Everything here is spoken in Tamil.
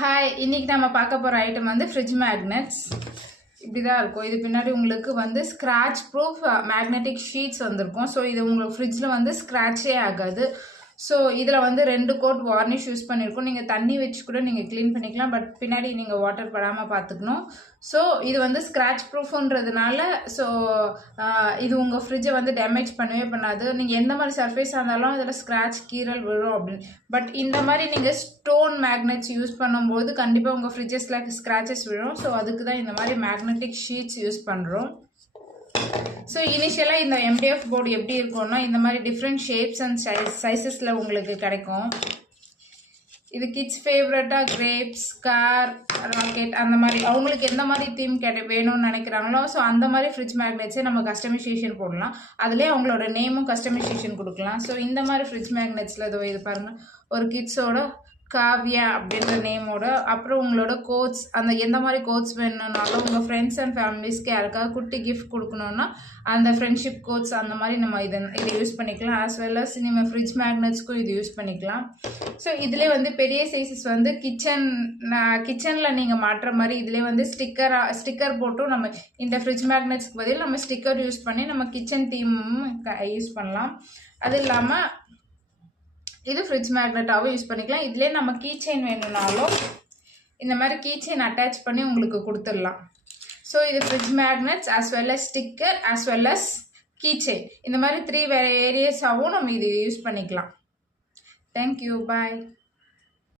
ஹாய், இன்னைக்கு நம்ம பார்க்க போகிற ஐட்டம் வந்து ஃப்ரிட்ஜ் மேக்னெட்ஸ். இப்படி தான் இருக்கும். இது பின்னாடி உங்களுக்கு வந்து ஸ்க்ராட்ச் ப்ரூஃப் மேக்னெட்டிக் ஷீட்ஸ் வந்திருக்கும். ஸோ இது உங்களுக்கு ஃப்ரிட்ஜில் வந்து ஸ்க்ராட்சே ஆகாது. ஸோ இதில் வந்து 2 கோட் வார்னிஷ் யூஸ் பண்ணியிருக்கோம். நீங்கள் தண்ணி வச்சு கூட நீங்கள் க்ளீன் பண்ணிக்கலாம். பட் பின்னாடி நீங்கள் வாட்டர் படாமல் பார்த்துக்கணும். ஸோ இது வந்து ஸ்க்ராட்ச் ப்ரூஃப்ன்றதுனால ஸோ இது உங்கள் ஃப்ரிட்ஜை வந்து டேமேஜ் பண்ணவே பண்ணாது. நீங்கள் எந்த மாதிரி சர்ஃபேஸாக இருந்தாலும் இதில் ஸ்க்ராட்ச் கீறல் விழும் அப்படின்னு. பட் இந்த மாதிரி நீங்கள் ஸ்டோன் மேக்னெட்ஸ் யூஸ் பண்ணும்போது கண்டிப்பாக உங்கள் ஃப்ரிட்ஜஸில் ஸ்க்ராச்சஸ் விழும். ஸோ அதுக்கு தான் இந்த மாதிரி மேக்னெட்டிக் ஷீட்ஸ் யூஸ் பண்ணுறோம். ஸோ இனிஷியலாக இந்த MDF போர்டு எப்படி இருக்கும்னா இந்த மாதிரி டிஃப்ரெண்ட் ஷேப்ஸ் அண்ட் சைஸஸில் உங்களுக்கு கிடைக்கும். இது கிட்ஸ் ஃபேவரட்டாக கிரேப்ஸ், கார், ராக்கெட் அந்த மாதிரி அவங்களுக்கு எந்த மாதிரி தீம் வேணும்னு நினைக்கிறாங்களோ ஸோ அந்த மாதிரி ஃப்ரிட்ஜ் மேக்னெட்ஸே நம்ம கஸ்டமைசேஷன் போடலாம். அதிலே அவங்களோட நேமும் கஸ்டமைசேஷன் கொடுக்கலாம். ஸோ இந்த மாதிரி ஃப்ரிட்ஜ் மேக்னெட்ஸில் இது பாருங்கள், ஒரு கிட்ஸோட காவ்யா அப்படின்ற நேமோட, அப்புறம் உங்களோட கோட்ஸ், அந்த எந்த மாதிரி கோட்ஸ் வேணும்னாலும் உங்கள் ஃப்ரெண்ட்ஸ் அண்ட் ஃபேமிலிஸ்க்கு யாருக்காவது குட்டி கிஃப்ட் கொடுக்கணுன்னா அந்த ஃப்ரெண்ட்ஷிப் கோட்ஸ் அந்த மாதிரி நம்ம இதை யூஸ் பண்ணிக்கலாம். ஆஸ் வெல் அஸ் நம்ம ஃப்ரிட்ஜ் மேக்னெட்ஸ்க்கும் இது யூஸ் பண்ணிக்கலாம். ஸோ இதிலே வந்து பெரிய சைஸஸ் வந்து கிச்சனில் நீங்கள் மாட்டுற மாதிரி இதிலே வந்து ஸ்டிக்கர் போட்டும் நம்ம இந்த ஃப்ரிட்ஜ் மேக்னெட்ஸ்க்கு பதில் நம்ம ஸ்டிக்கர் யூஸ் பண்ணி நம்ம கிச்சன் தீமும் யூஸ் பண்ணலாம். அது இல்லாமல் இது ஃப்ரிட்ஜ் மேக்னெட்டாகவும் யூஸ் பண்ணிக்கலாம். இதிலே நம்ம கீ செயின் வேணும்னாலும் இந்த மாதிரி கீ செயின் அட்டாச் பண்ணி உங்களுக்கு கொடுத்துடலாம். ஸோ இது fridge magnets as well as sticker as well as key chain, இந்த மாதிரி 3 வேறு ஏரியாஸாகவும் நம்ம இது யூஸ் பண்ணிக்கலாம். தேங்க்யூ, பாய்.